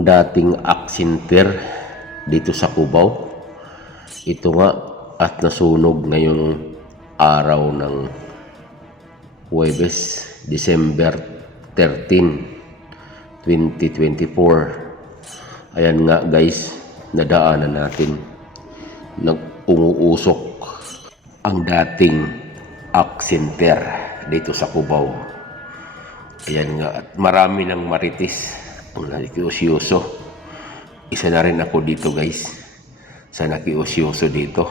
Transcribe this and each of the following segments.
ang dating Aksinter dito sa Cubao. Ito nga at nasunog ngayong araw ng Huwebes, December 13, 2024. Ayan nga guys, nadaanan natin. Nag-umuusok ang dating Aksinter dito sa Cubao. Ayan nga, at marami ng marites ang nakiusyoso. Isa na rin ako dito guys, sa nakiusyoso dito.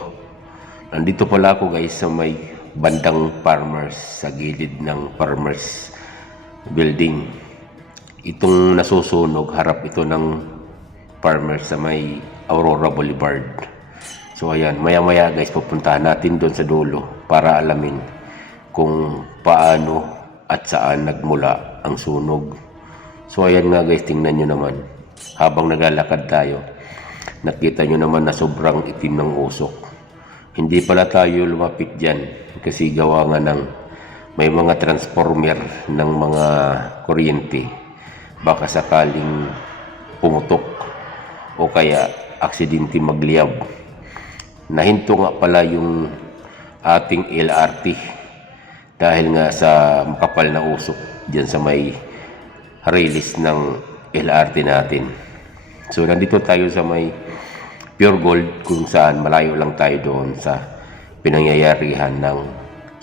Nandito pala ako guys sa may bandang farmers, sa gilid ng farmers building. Itong nasusunog, harap ito ng farmers sa may Aurora Boulevard. So ayan, maya maya guys, pupuntahan natin doon sa dulo para alamin kung paano at saan nagmula ang sunog. So ayan nga guys, tingnan nyo naman. Habang naglalakad tayo, nakita nyo naman na sobrang itim ng usok. Hindi pala tayo lumapit dyan kasi gawa nga ng may mga transformer ng mga kuryente. Baka sakaling pumutok o kaya aksidente magliyab. Nahinto nga pala yung ating LRT dahil nga sa makapal na usok dyan sa may release ng LRT natin. So nandito tayo sa may Pure Gold kung saan malayo lang tayo doon sa pinangyayarihan ng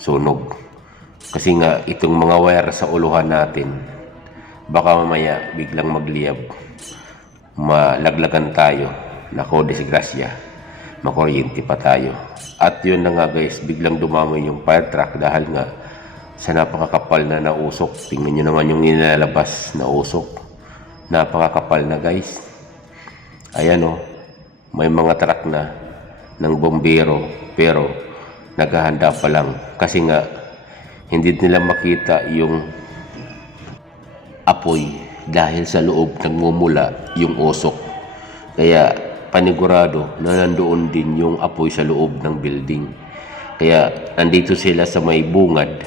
sunog. Kasi nga itong mga wire sa uluhan natin, baka mamaya biglang magliyab, malaglagan tayo, nako disgrasya, makuryente pa tayo. At yun na nga guys, biglang dumamay yung fire truck dahil nga sa napakakapal na nausok. Tingnan nyo naman yung nilalabas na usok. Napakakapal na guys. Ayan o, may mga truck na ng bombero pero naghahanda pa lang kasi nga hindi nila makita yung apoy dahil sa loob nagmumula yung usok. Kaya panigurado na nandoon din yung apoy sa loob ng building. Kaya nandito sila sa may bungad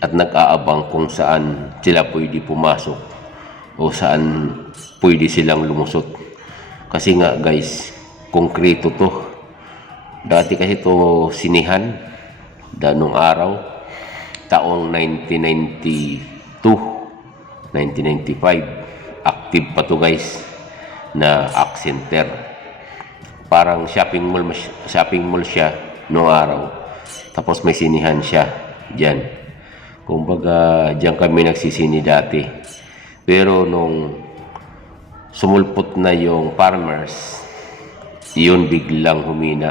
at nag-aabang kung saan sila pwede pumasok o saan pwede silang lumusot. Kasi nga guys, konkreto to. Dati kasi to sinihan danong araw, taong 1992, 1995. Active pa to guys na Aksinter. Parang shopping mall siya noong araw. Tapos may sinihan siya diyan. Kumbaga, diyan kami nagsisini dati. Pero nung sumulpot na yung farmers, yun biglang humina